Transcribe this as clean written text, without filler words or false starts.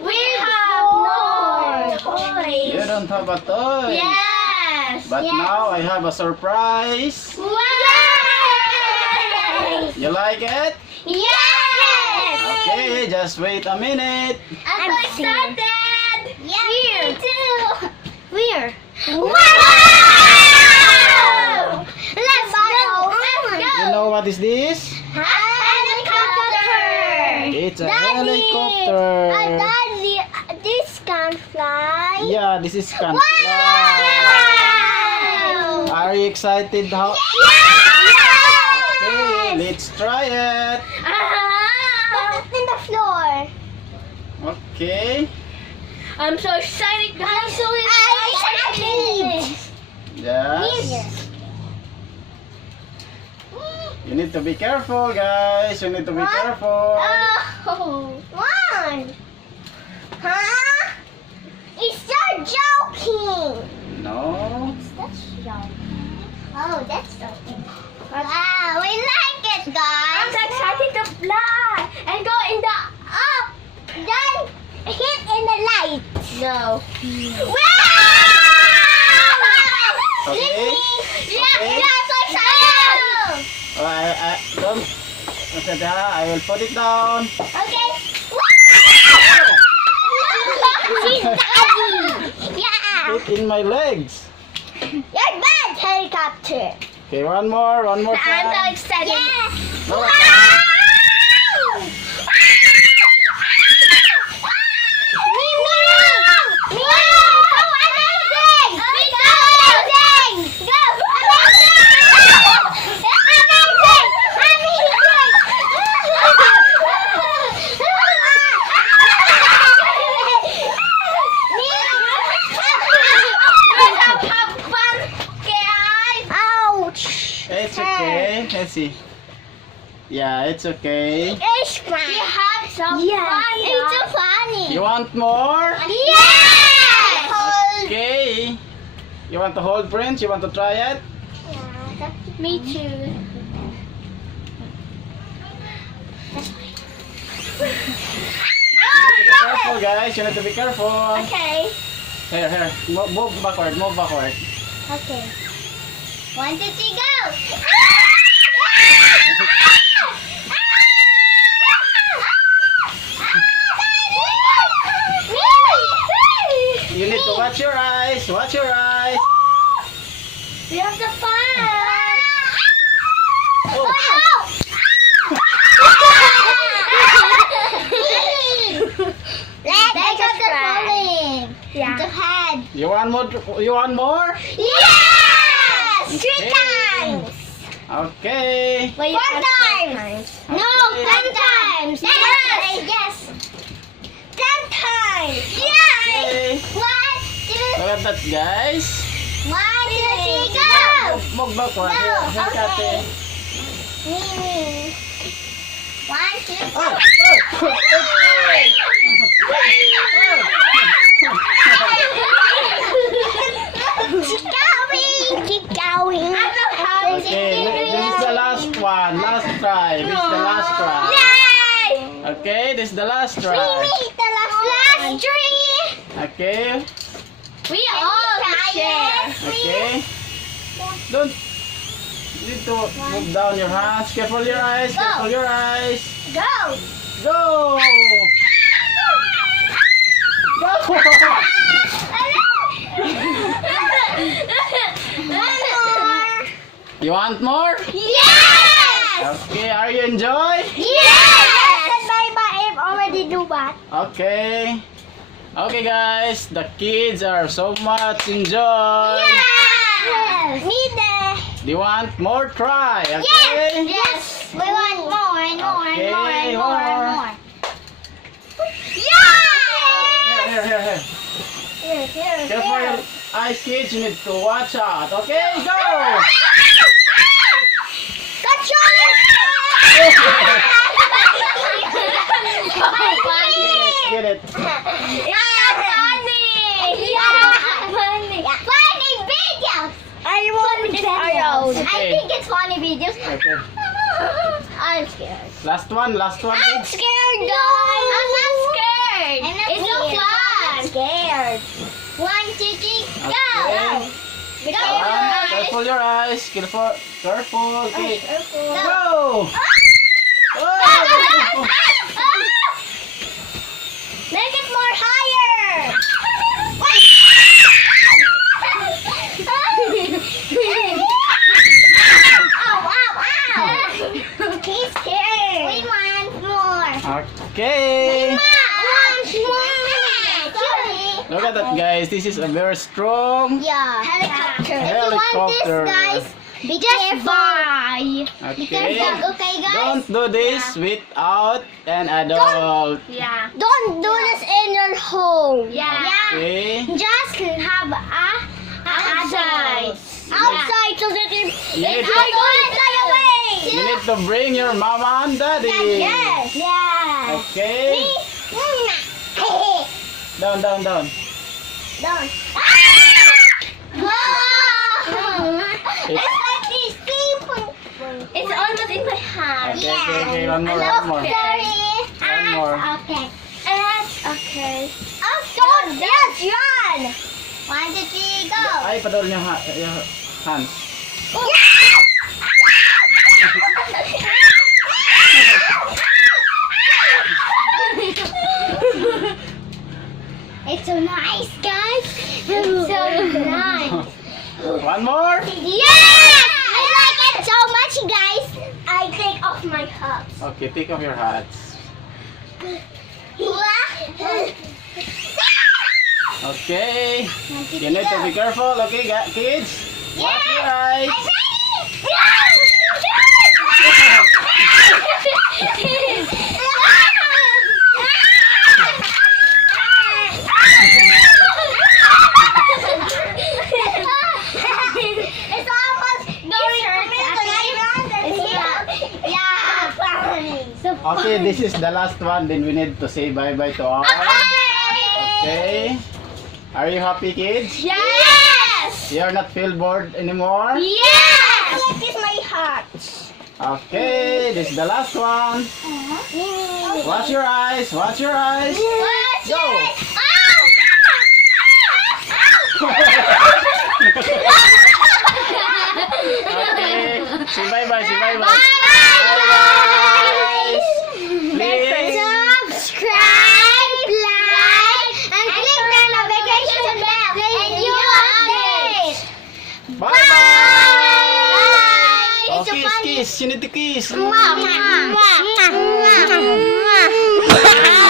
We have no toys. You don't have a toy. Yes. But now I have a surprise. Wow. You like it? Yes. Okay, just wait a minute. I'm so excited. Yeah. Me too. Where? Wow! Let's go. You know what is this? Helicopter. It's a helicopter. Daddy, this can fly. Yeah, this is can Wow. fly. Are you excited? How? Okay, let's try it. Put it in the floor. Okay. I'm so excited, guys. I'm so excited. Yes. You need to be careful, guys. You need to be careful. Oh, one. Huh? It's so joking. No. That's joking. Oh, that's joking. Wow, we like it, guys. I'm so excited to fly and go in the up. Then hit in the light. No. Wow! Okay. Yeah, Okay. yeah, so excited. Oh, I don't. I will put it down. Okay. She's daddy. Yeah. It in my legs. You're bad, helicopter. Okay, one more I'm so time. excited. Yes. No, Wow. Ouch! It's okay. Let's see. Yeah, it's okay. It's fun. We have some fun. It's so funny. You want more? Yes! Okay. You want to hold, Prince? You want to try it? Me too. Be careful, guys. You need to be careful. Okay. Here. Move backward. Move backward. Okay. 1, 2, 3, go! You need to watch your eyes. Watch your eyes. We have the fun! Oh. Let's just try. Yeah. The head. You want more? You want more? Yes! 3 Okay. times! Okay. 4 times! No, 10 times! Yes! 10 times! Yes! Okay. 1, 2, Look at that, guys. 1, 2, 3, go! Move backward. Go. Here, Kate. Okay. Me. 1, 2, 3. Keep going! Keep going! Okay, this is the last one. Last try. This is the last try. Yay! Okay, this is the last try. The last tree! Okay. We all share! Okay. Don't. You need to move down your hands. Careful your eyes. Careful your eyes. Go! Go. Go. You want more? Yes! Okay, are you enjoy? Yes! Bye-bye, I've already do that. Okay. Okay guys, the kids are so much enjoy. Yes! Me there. Do you want more try? Okay? Yes! Yes! We want more and more and Okay, more and more and more. more. Yes! Here. Here. Careful your eyes, kids. You need to watch out. Okay, go! Get it. It's not funny! Funny! Funny videos! I want videos. I Okay. think it's funny videos. Okay. I'm scared. Last one, I'm kids. scared, guys. I'm not scared. It's Careful your eyes. Careful. Careful. Okay. Go. Go! Oh! Make it more higher. Ow, ow, ow. He's scared. We want more. Okay. Once more. Look at that, guys. This is a very strong. Yeah, helicopter. If you Helicopter. want this, guys, be just buy. Okay. Okay, guys. Don't do this without an adult. Yeah. Don't do this in your home. Yeah. Okay. Just have a outside. Outside so that You it need, don't fly away. you need to bring your mama and daddy. Yes. Yeah. Okay. Down, down, down. Don't. It's like this people. It's almost in my hand. Okay, okay, okay. One more, one more. Sorry. One more. Okay. Okay. Oh, don't. Yes, run. 1, 2, 3, go. Ay, padol niyo yung hands. It's so nice, guys. It's so nice. One more. Yes! I like it so much, guys. I take off my hat. Okay, take off your hats. Okay. You need to be careful, okay, kids? Watch your eyes. It's almost going yeah. Okay, this is the last one. Then we need to say bye-bye to all. Okay. Are you happy, kids? Yes! You are not feel bored anymore? Yes! Look at my heart. Okay, this is the last one. Watch your eyes. Watch your eyes. Go. Okay. Say bye-bye. Say bye-bye. Please. Subscribe, like, and click the notification bell, and you update. Bye-bye. Bye. Oh, kiss, kiss. You need to kiss. Mwah, mwah, mwah, mwah, mwah.